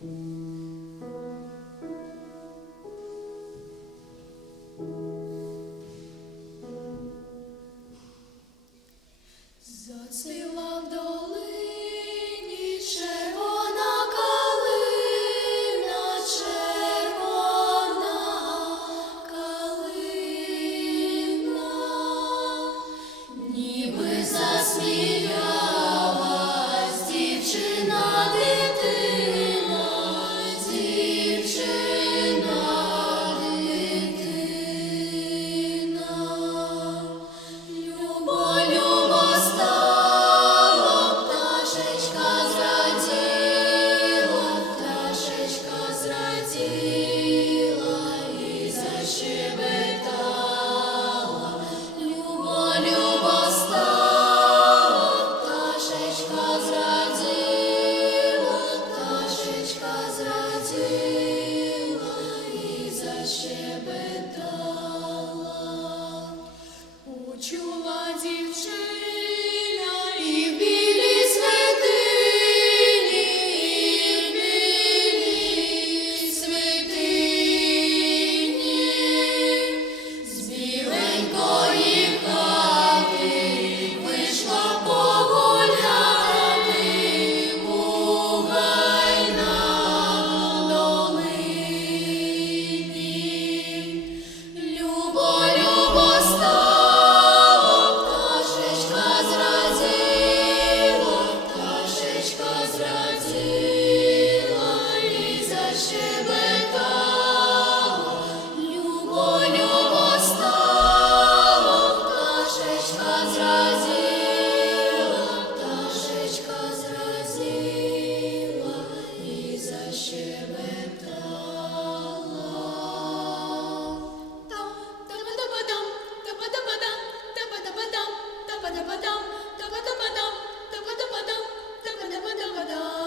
Thank da ba dum da ba da ba dum da ba da ba dum da ba da ba da ba dum